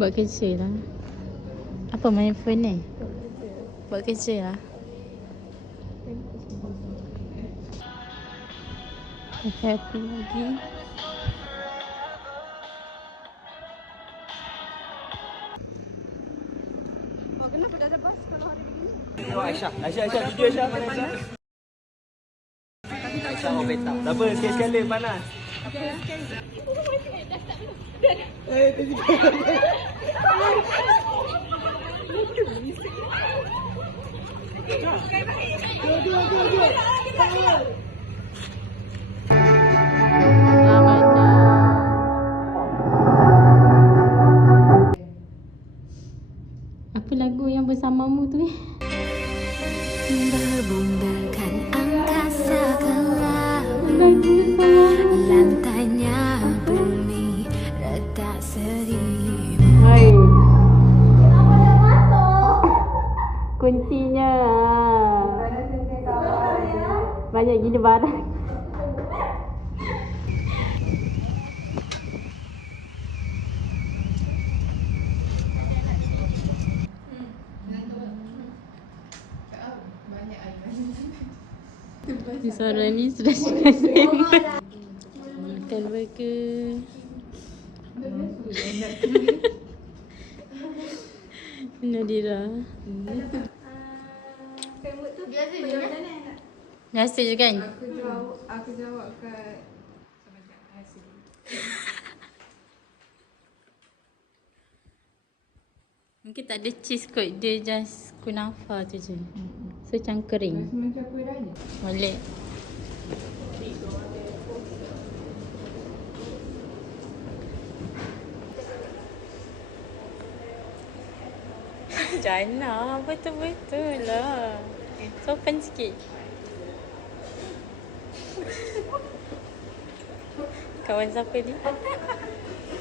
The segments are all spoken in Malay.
Buat kerja lah. Apa main phone ni? Buat kerja lah. Happy lagi. Kenapa dah ada bas kalau hari begini? Aisyah, video Aisyah mana Aisyah? Aisyah mau beta. Tak apa, sekali-sekali panas. Apa lagu yang bersamamu tu eh? Berbundakan angkasa kelabu, Lagu bersamamu. lantainya bumi retak seribu. Hai. Kuncinya. Banyak gila barang. Suara ni sudah makan burger. Nadira. Biasa je kan? Aku jawab kat Mungkin tak ada cheese kot. Dia just kunafa tu je. So macam kering. macam kuih raya. Boleh. Jangan, betul-betul lah. Sopan sikit. Kawan siapa ni?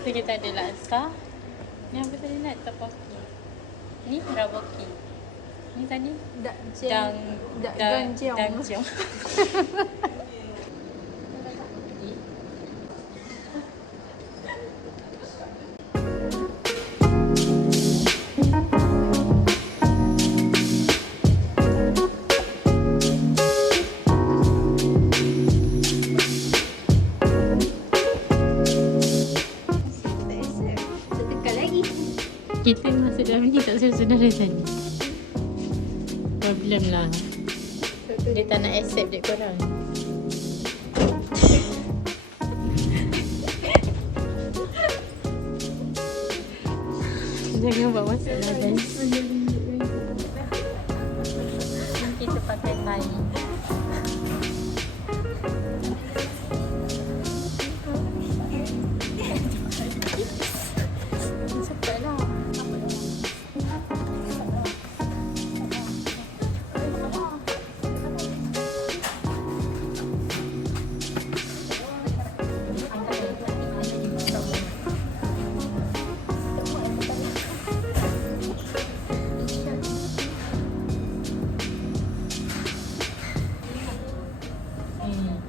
So kita ada laksa. Ni apa tadi nak tak apa. Ni raboki. Ni tadi danjiang. Kita masuk dalam ni tak saudara tadi. Problem lah. Dia tak nak accept dek korang. Jangan buat masalah guys. Kita pakai tai.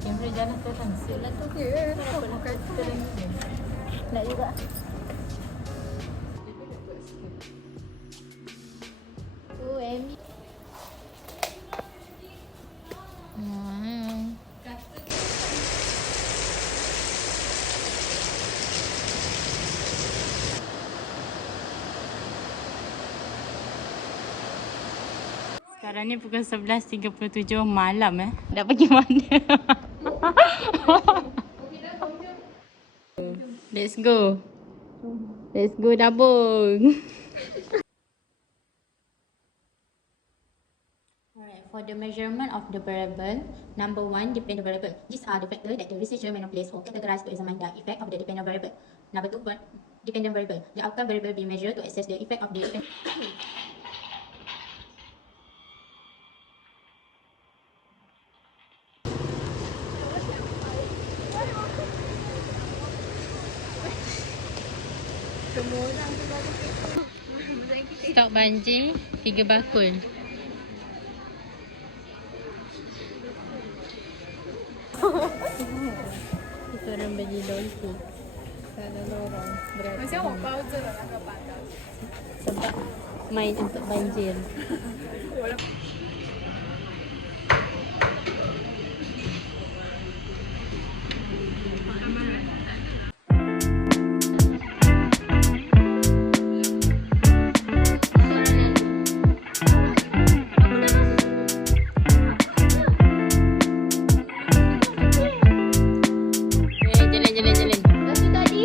Kamera jalan terang. Silat tu ke? Apa nak terang ni? Nak juga. Oh, Amy. Sekarang ni pukul 11.37 malam Nak pergi mana? Let's go. Let's go dabung. Alright, for the measurement of the variable, number 1, dependent variable. These are the factors that the researcher manipulates or categorized to examine the effect of the dependent variable. Number 2, dependent variable. The outcome variable be measured to assess the effect of the dependent. Stok banjir 3 bakul. Kita orang beli dolphin. tak ada lorong. Berarti 好像我包着了那个板的。 sebab main untuk banjir. Jalan. Lepas tu tadi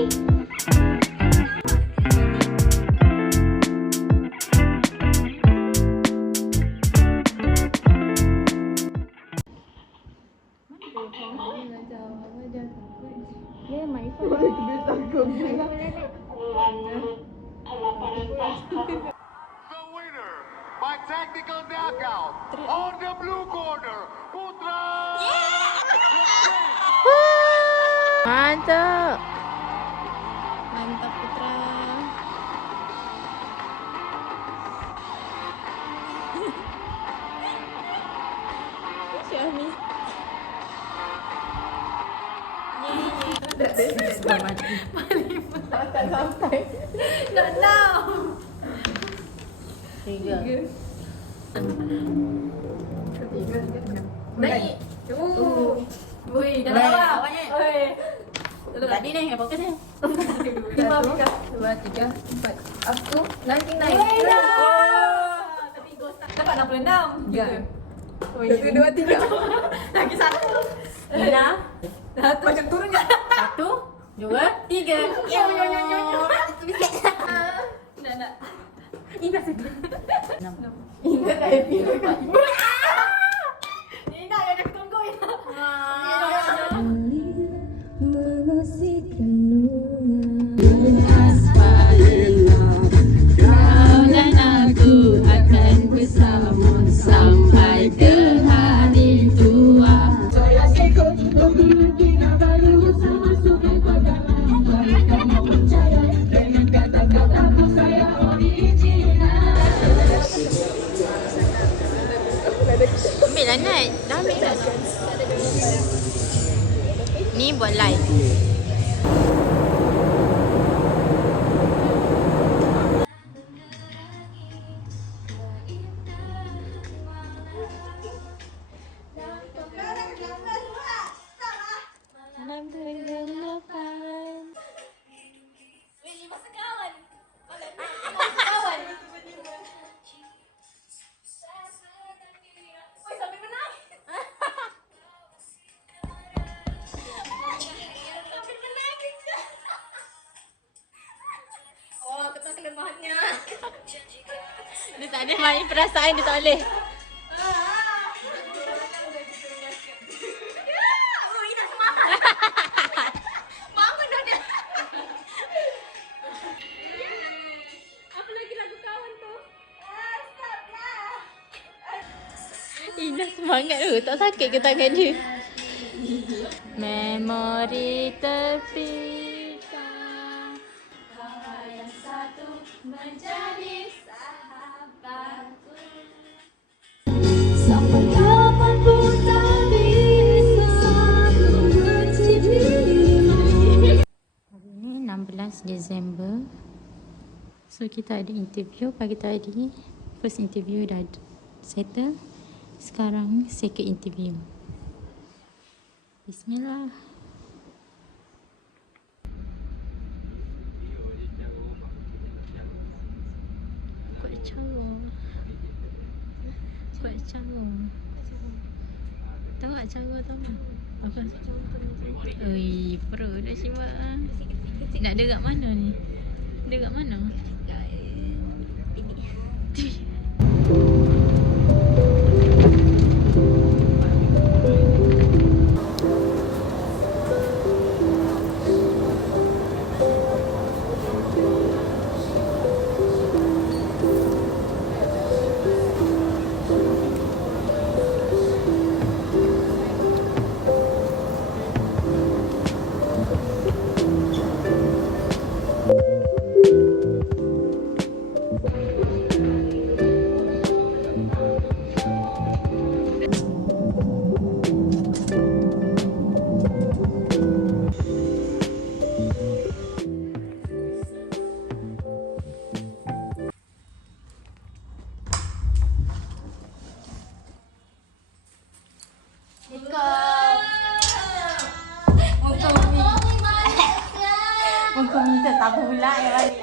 ya, my phone. The winner by technical knockout on the blue corner, Putra. Mantap. Mantap Putra. Syahmi. Tak sampai. Tak tahu. Tiga. Naik. Ui, dah lawa awaknya. Tadi ni, fokus ni. 5, 2, 3, 4. Aku nanti naik. Tapi ghost tak. Dapat 66. Ya. 1, 2, 3. Lagi satu. Lina. Macam turun je. 1, 2, 3. Yo. Nak. Ingat sikit. Ingat dah happy. Nina yang aku tunggu Ina. Kau dan aku akan bersama sampai ke hari tua. Ambil lah Nat. Dah ambil dah. Ni buat live. Dalam kegelapan. Dia tak boleh main perasaan, dia tak boleh. Bangun dah dia. Apa lagi lagu kawan tu? Ina semangat tu. Tak sakit ke tangan dia? Memori terpisah. Kau yang satu menjadi sahabatku. Sampai kapanpun tak bisa mengerti diri. Hari ni 16 Disember. So kita ada interview pagi tadi. First interview dah settle. Sekarang second interview. Bismillah. Kuat cara. Tengok cara tu apa? Ui, perut dah simak. Nak dekat mana ni? Dekat mana? Siapa pula yang balik?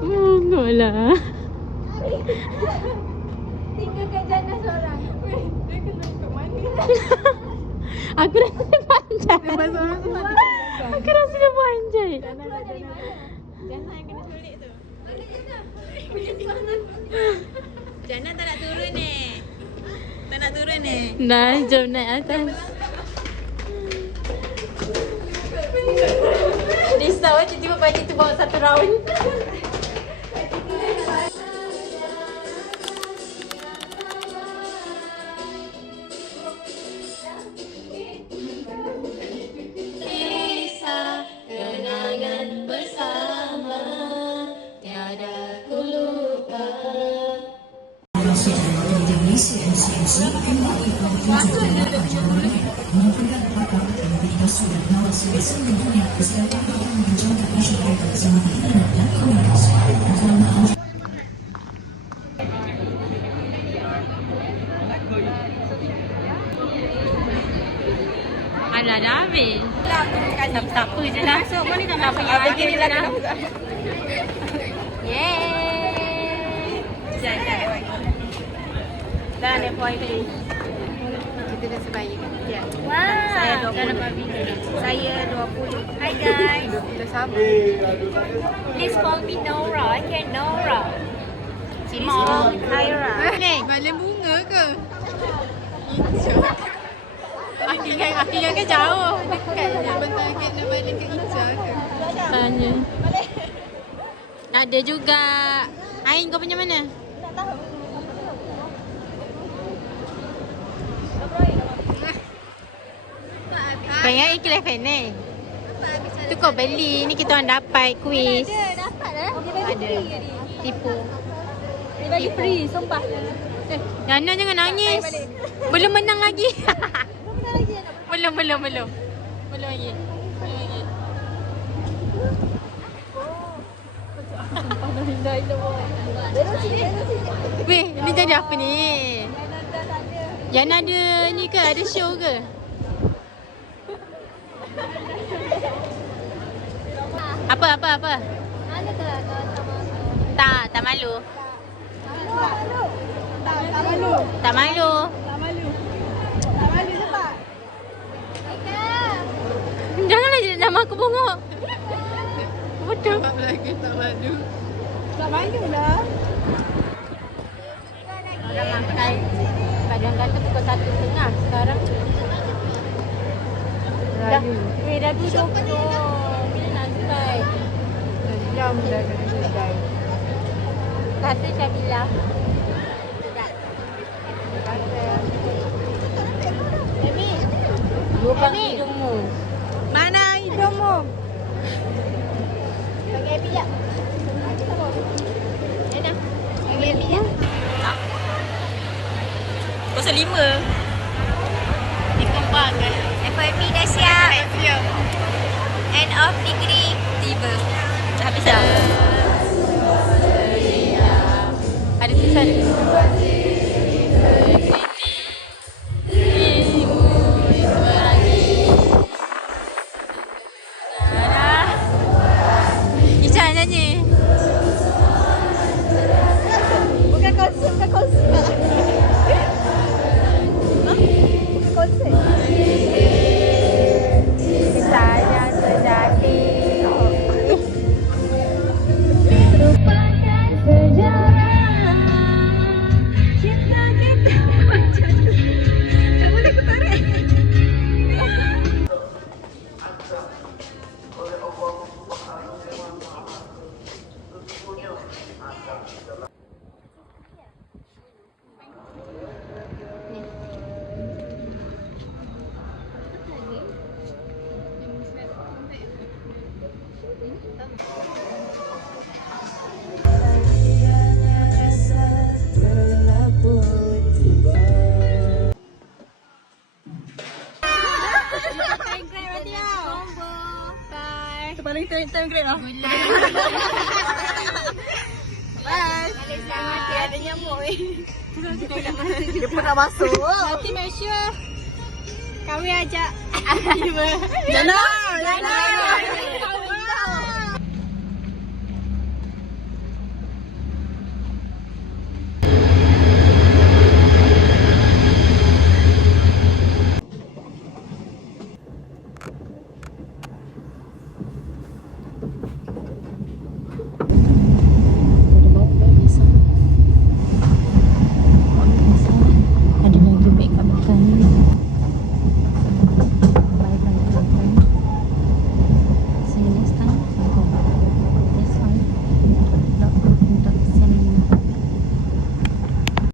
Bongok lah. Tinggalkan Jannah seorang. Dia kena ikut mana? Aku rasa dia panjat. Aku rasa dia panjat. Jannah yang kena culik tu. Jannah tak nak turun ni. Tak nak turun ni. Nah, jom naik atas. Risau tiba-tiba pagi tu bawa satu round. Kisah kenangan bersama tiada ku lupa. Alah, dah habis. Tak apa je lah. So, mana nak apa yang ada ni lah. Yeay. Sekejap. Dah ada poin beli. Kita dah sebaya kan? Ya. Wow. Saya 20. Saya 20. Hi guys. Kita sama. Please call me Nora. I can Nora. Cimol. Kyra. Balon bunga ke? Akhirnya kan jauh. Dekat je. Bentar kat nak balik ke Ica ke? Tanya. Ada juga. Ain kau punya mana? Banyak ikhlas kan ni? Tu kau beli. Ni kita orang dapat kuis. Dapat lah. Dia bagi free tadi. Tipu. Dia bagi free, sumpah. Yana jangan nangis. Belum menang lagi. Mana lagi nak Belum lagi. Belum lagi. Weh, ni jadi apa ni? Yana ada ni ke? Ada show ke? Apa? Mana tu? Tak malu. Tak malu. Tak malu. Cepat. Janganlah jadi nama aku bongok. Betul. Lagi tak malu. Tak malu lah. Orang makan. Kadang kata pukul 1:30 sekarang. Dah. Dah 20. Bila nak sampai? Jam dah kena selesai. Kata Syabila. Amy. Lubang hidungmu. Mana hidungmu? Bagi Amy tak? Yana. Bagi Amy tak? 05. Dikembang kan? FYP dah siap. End of degree tiba. Dah habis dah. Ada sisa ada? Ica nyanyi. Bukan konsert. Bukan konsert. Saya time grade lah. Bye. Ada nyamuk Dia pun nak masuk. Nanti make sure kami ajak Jana.